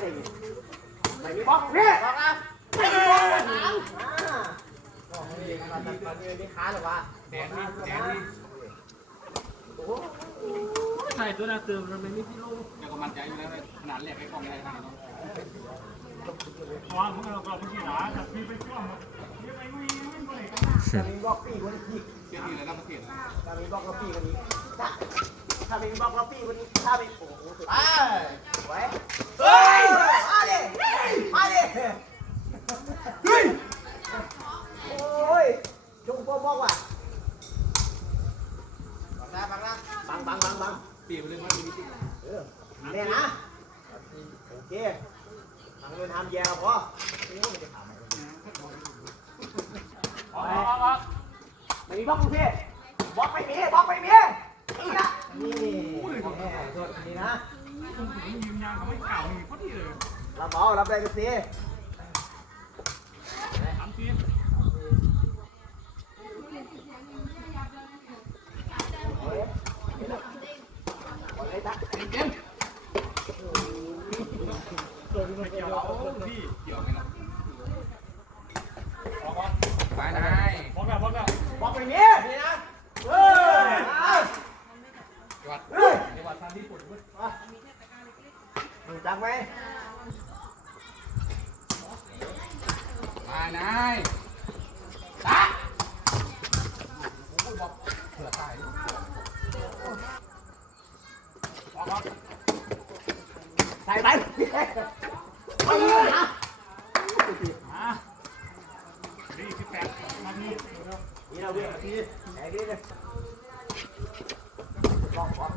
ไม่มีบล็อกพี่บล็อกนะไม่มีบล็อกนะบล็อกนี่มันมันมันมีขาหรือวะแดงนี่แดงนี่โอ้โหใส่ตัวนาเติมมันไม่มีพี่ลูกยังก็มั่นใจอยู่แล้วขนาดแรกไอ้กองอะไรทางนี้วางมันเราก็ไม่ใช่หนาแต่พี่ไปช่วงเดี๋ยไปวิ่งวิ่งไปไหนกันถ้ามีบล็อกปี้คนนี้เที่ยวที่ระดับประเทศถ้ามีบล็อกล็อกปี้คนนี้ ถ้าถ้ามีบล็อกล็อกปี้คนนี้ถ้ามีโอ้โหสุดไปไว้เฮ้ยมาดิมาดิเฮ้ยโอ้ยจงโปรบอกว่ะบังน้าบังน้าบังบังบังบังตีไปเลยมันมีติ๊กเออแน่นะโอเคทางเดินทำแย่พอโอ้ม่ได้ถามอะไรอ๋ออ๋ออ๋อไม่มีบล็อกพี่บล็อกไม่มีบล็อกไม่มี นี่นะนี่แน่โทษนี่นะยืนยันเขาไม่เก่านี่พอดีเลยรับเอารับได้ก็สิสามทีเกี่ยวพี่เกี่ยวไหมล่ะ ออกก่อน ไปนาย พร้อมแล้วพร้อมแล้ว บล็อกไม่มีนี่นะเฮ้ย จังหวัด เฮ้ ยจังหวัดทางที่ปุ่นเว้ยรู้จักไหมมานายตาโอ้ยบอกเผื่อตาย ออกก่อน ใส่ไปไม่มีนะ อะดีสิบแปดนาที นี่เราเรียกทีไอ้นี่เลยบล็อกบล็อก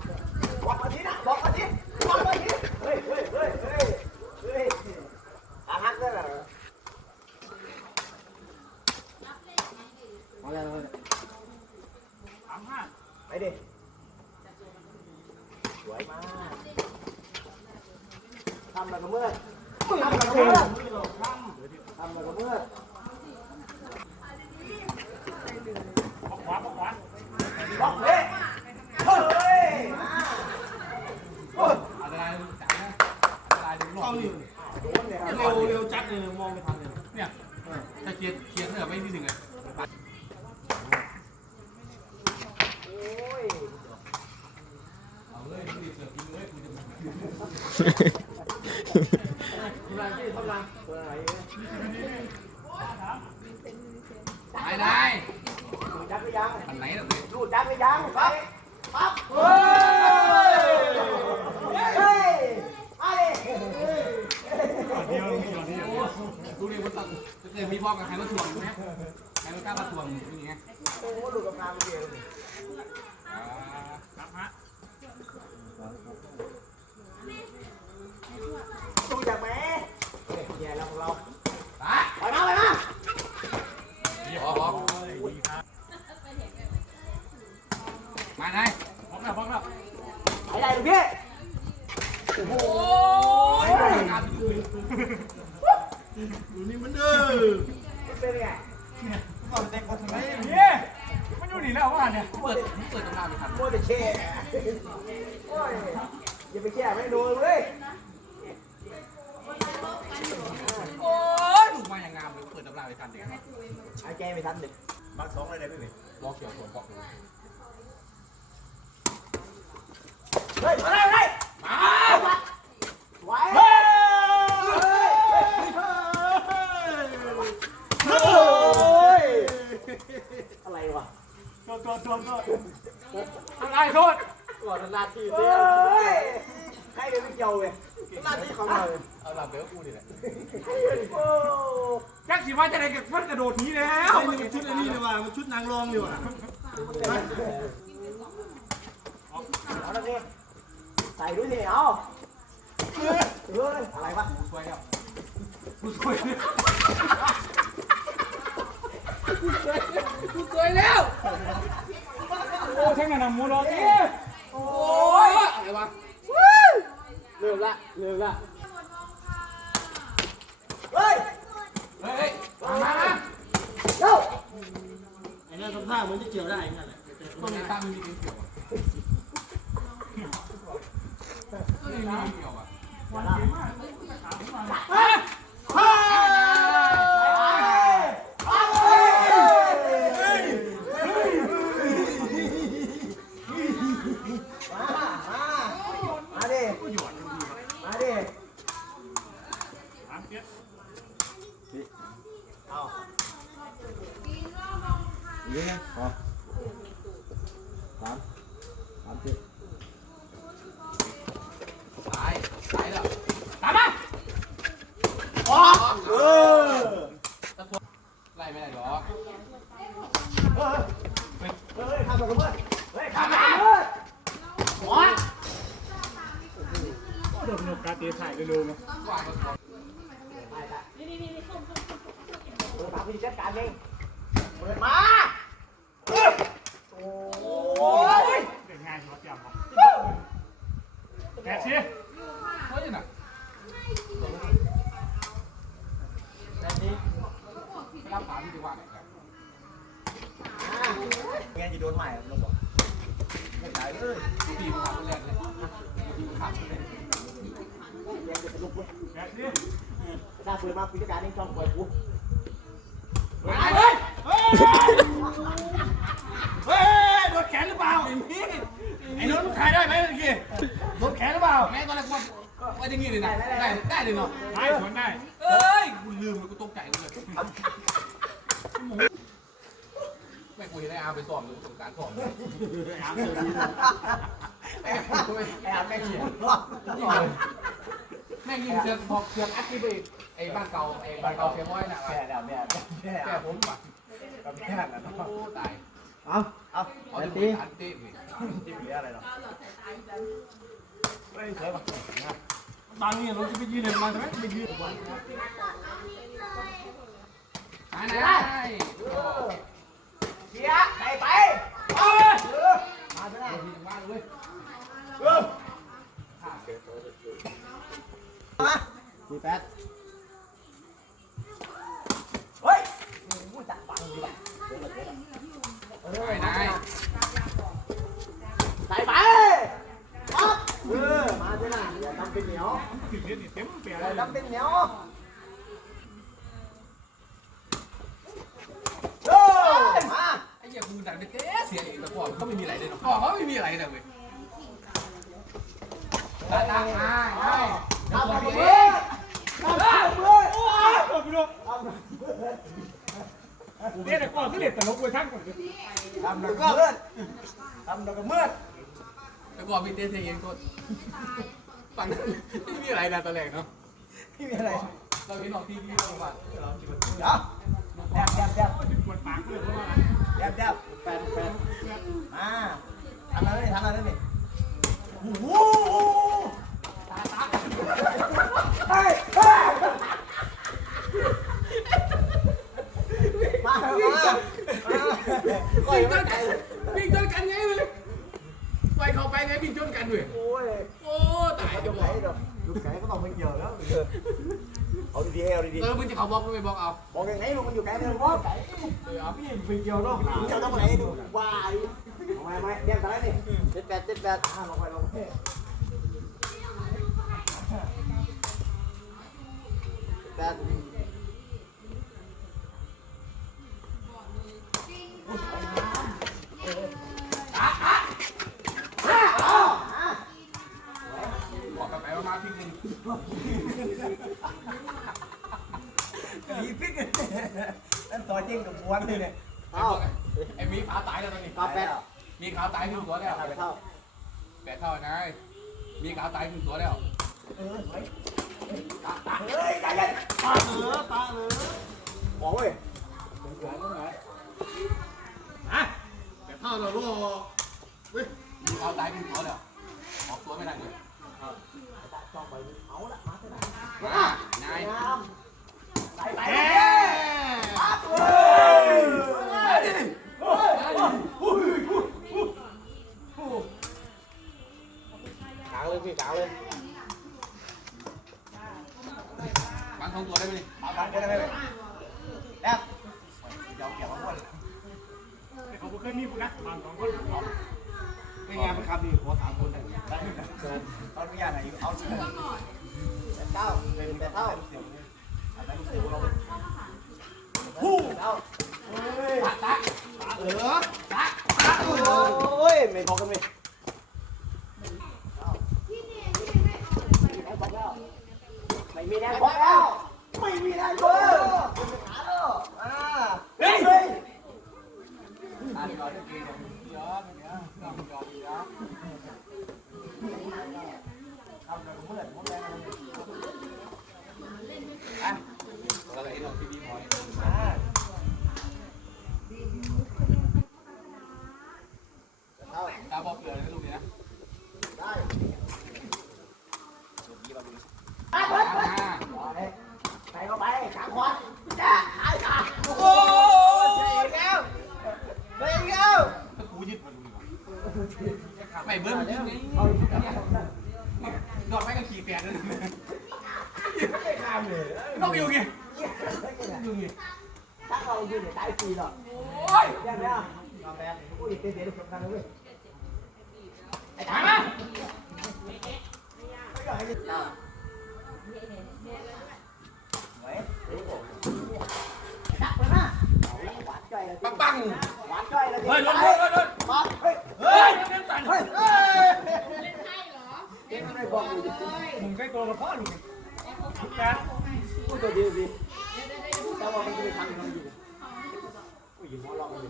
บล็อกมาทีนะบล็อกมาทีบล็อกมาทีเฮ้ยเฮ้ยเฮ้ยเฮ้ยเฮ้ยอาหักเลยเหรอมาเลย สามห้า ไปดิสวยมากทำแบบกระเมื่อทำแบบกระเมื่อทำแบบกระเมื่อ บอกขวาบอกขวา บอกเฮ้ยเฮ้ยโอ้ย อันตรายจังนะอันตรายดึงหลอดอยู่ โดนเลย เร็วเร็วจัดเลยมองไม่ทันเลย เนี่ยถ้าเค ลียร์เคลียร์เถอไม่ที่หนึ่งอ้ยเอาเลยรีบเสิร์ฟกินเลยกูจะทำรังที่ทำรังตัวไหนไปนายดูจักหรือยังอันไหนล่ะเว้ยดูจักหรือยังปั๊บปั๊บเฮ้ยเฮ้ยมาดิ เดียวมีหลอดเดียว ดูดิว่าตัดจะเกิดมีพ่อกับใครมาถ่วงไหมใครมากล้ามาถ่วงอย่างเงี้ยโอ้หลุดกับงานไปเดียวอ่า ครับฮะ ดูจักไหมเฮ้ยแย่แล้วของเรา ตา ไปมาไปมา ออกออก ดีครับ มานาย พร้อมแล้วพร้อมแล้ว ไปไหนลูกพี่ โอ้ยงานอยู่ อยู่นี่มันเด้อ เป็นไง ก่อนเด็กคนไหนเนี่ย มันอยู่นี่แล้วว่าเนี่ยเปิดเปิดตำนานไปทันโมเดเช่โอ้ยอย่าไปแช่ไม่โดนเลยโอ้ยดูมาอย่างงามเลยเปิดตำนานไปทันเด็กครับหายใจไม่ทันเด็กบักสองเลยได้ไหมบอกเขียวตัวบอกเลยเฮ้ยมาเลยมาเลยมาไหว เฮ้ย เฮ้ยอะไรวะ ตัวตัวตัวตัวอะไรโทษก่อนนาทีเดียวใครเดินไปเกี่ยวเลยหน้าที่ของเราเอาหลับเดี๋ยวกูนี่แหละโอ้ยักษ์สิว่าจะได้กับมันกระโดดนี้แล้วมันชุดอันนี้ดีกว่ามันชุดนางรองดีกว่าเอาละนี่ใส่ด้วยสิเอาเฮ้ยอะไรวะกูช่วยแล้วกูสวย กูช่วยแล้ว โอ้ใช่ไงนะมูรอนี่โอ้ยอะไรวะเริ่มละเริ่มละเฮ้ย เฮ้ยมามามาเจ้าไอ้นั่นทำท่าเหมือนจะเกี่ยวได้อย่างนั้นแหละต้นในตั้งมีเกี่ยวอะไม่มีเกี่ยวอะ วันเก่งมาก มามามาดิมาดิ เยอะนะพอสามสามเจ็ดตายตายแล้วตามมาออกเออไล่ไม่ได้หรอเฮ้ยทำกับเพื่อน กาตีถ่ายไปดูมั้ยว่างก็พอไปไปนี่นี่นี่ส้มส้มส้มเปิดมาพี่จัดการเองเปิดมา โอ้ยเป็นไงหัวเตียมมั้แกสิเฮ้ยน่ะแต่นี้รับปากที่จะว่าไหนครับงั้นจะโดนใหม่ลงบอกไม่ได้เลยทีมขาดแรกเลยทีมขาดแรก ยังจะลุกเว้ยแกสิถ้าเปิดมาพี่จัดการเองช่องปล่อยกูไปเฮ้ยเฮ้ยเฮ้ยโดนแขนหรือเปล่าไอ้นนท์ขายได้ไหมเมื่อกี้โดนแขนหรือเปล่าแม่ตอนแรกว่าว่าจะงี้เลยนะได้ได้เลยเนาะได้สวนได้เอ้ยกูลืมกูตกใจเลยแม่กูเห็นไอ้อาไปสอบอยู่ตรงการสอบอาเจอดีไอ้อาแม่เขียน แม่ยิงเสือกพอเสือกอัดที่ไปไอ้บ้านเก่าไอ้บ้านเก่าเชียงม้อยน่ะแม่แล้วแม่แม่แก่ผมว่ะกับแม่แล้วโอ้ตายเอาเอาเอาแต่จะตีตีอันตีนี่ตีเหลืออะไรหรอเฮ้ยสวยป่ะบางเนี่ยเราจะไปยืนเลยมาใช่ไหมไปยืนหายไหนเชียไปไปมาชนะทีมบ้าเลยมาสี่แปดเฮ้ยเออไปไปปั๊บเออมาเป็นเหนีย วถึงเด็ดเต็มเปียอย่าทำเป็นเหนียวเออมาไอ้เหี้ยกูดันไปเตะเสียเองแต่ก่อนเขาไม่มีอะไรเลยเนาะอ๋อเขาไม่มีอะไรเลยเว้ยตาตา ง่ายง่ยทำทำแบบแบบนี้นี้ทำแบบนี้ไปดูเด็ดก่อนที่เด็ดตลกไปทั้งก่อนทำแบบมืดทำแบบมืดแต่ก่อนมีเตะเสียเองก็ฝั่งนั้นไม่มีอะไรนะตอนแรกเนาะไม่มีอะไรเราเห็นออกทีวีเราว่าเดี๋ยวแดบแดบแดบปวดปากเลยเพราะว่าแดบแดบแฟนแฟนมาทำอะไรนี่ทำอะไรนี่โอ้โหตาตาเฮ้ยเฮ้ยมามา วิ่งจนกันวิ่งจนกันไงเลยไปเข้าไปไงวิ่งจนกันด้วย โอ้ย โอ้ตาย ไอ้ จะ ดู บ ไก่ อก ดอกดูไก่ก็ต้องไม่เกี่ยวแล้วเอาดีๆเอาดีเออมึงจะเขาบอกก็ไม่บอกเอาๆบอกยังไง กับวันเลยเนี่ยไอ้พวกไอ้มีขาตายแล้วตอนนี้กาแฟมีขาตายขึ้นตัวแล้วกาแฟเท่าแปดเท่านายมีขาตายขึ้นตัวแล้วเออเฮ้ยเฮ้ยใจเย็นปาเหลือปาเหลือบอกเว้ยอะแต่เท่าเราลูกมีขาตายขึ้นตัวแล้วออกตัวไม่ได้เลยจองไปเอาละมาเถอะนะมานายงามไปไป เลยพี่กลางเลยบางทองตัวได้ไหมนี่เอากลางได้ไหมแอบเดี๋ยวเกี่ยวกับพวกเขาเคยมีผู้นักบางสองคนเป็นไงมันคำดีขอสามคนได้ได้ตอนนี้อย่างไหนเอาสิเก้าเป็นแต่เท่าผู้เท่าตะตะเออตะตะโอ้ยไม่พอกันไหมไม่มีแรงพอแล้วไม่มีแรงพอแล้วขาแล้วอ่า เฮ้ย เฮ้ย อ่านก่อนเกมเยอะเดี๋ยวลองก่อนดีนะ ทำแบบเมื่อหมดแรงเลย อะไรเราทีวีมอย อ่า ตาบอกเกลือเลยลูกนี้นะ ได้ อ่า ใส่เข้าไปสามคนจ้าหายขาโอ้เสียแล้วเสียแล้ว ถ้ากูยึดมาดูดีกว่า ไม่เบิ้มยึดไงนอนไปก็ขี่แปดเลยไม่ข้ามเลยนอกอยู่ไงอยู่นี่ถ้าเราอยู่ในใต้ปีหรอกโอ้ยยังไงอะยอมแพ้อุ้ยเต้นเต้นสำคัญเลยไอ้มาตายมาไม่อยากให้เจ้าเฮ้ยดักไปนะหวานใจเลยปังปังหวานใจเลย ตัวกับพ่อลุงแกพูดตัวดีดีแต่ว่ามันจะไปทำอย่างนั้นอยู่อุ้ยหัวเราะเลย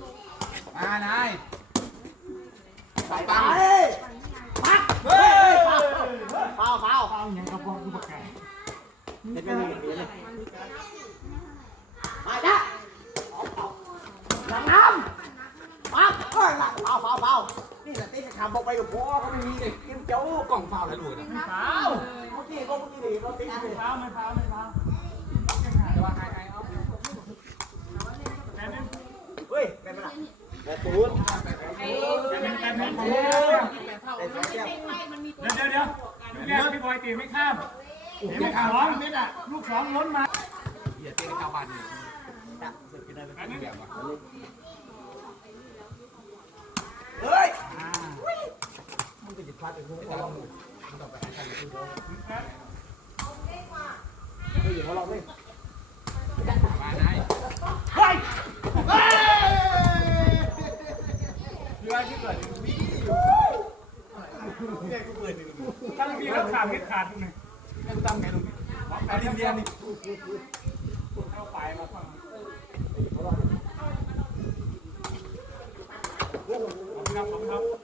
มานายใส่ไปปักเฮ้ยฟาวฟาวฟาวยังกระบอกกูประกาศเด็ดไม่มีเด็ดเลยมาจ้ะหลังน้ำปักเฮ้ยฟาวฟาวฟาวนี่แต่ตีจะทำบอกไปกับพ่อเขาไม่มีเลยกินเจ้ากล่องเฝ้าแล้วดูนะเท้า เมื่อกี้ก็เมื่อกี้เลยเราไม่เท้าไม่เท้าเฮ้ยม่เป็นเป็นแกเป็นของแปเดี๋ยวเดี๋ยวเดี๋ยวพี่บอยตีไม่ข้ามลูกสองเม็ดอะลูกสองล้นมาเหี้ยเต้นข้าบานนี่จ้ะสุดกินอะไรอันนี้แบบว่าเฮ้ยมึงจะพลาดเป็นคนเขาลองเฮ้ยเขาลองเลยมานายเฮ้ยพี่ว่าที่เกิดมี ตั้งพี่แล้วขาดเม็ดขาดตรงไหนตั้งไงลูกไอ้ดินเดียนี่เอาไปมาฟังครับผมครับ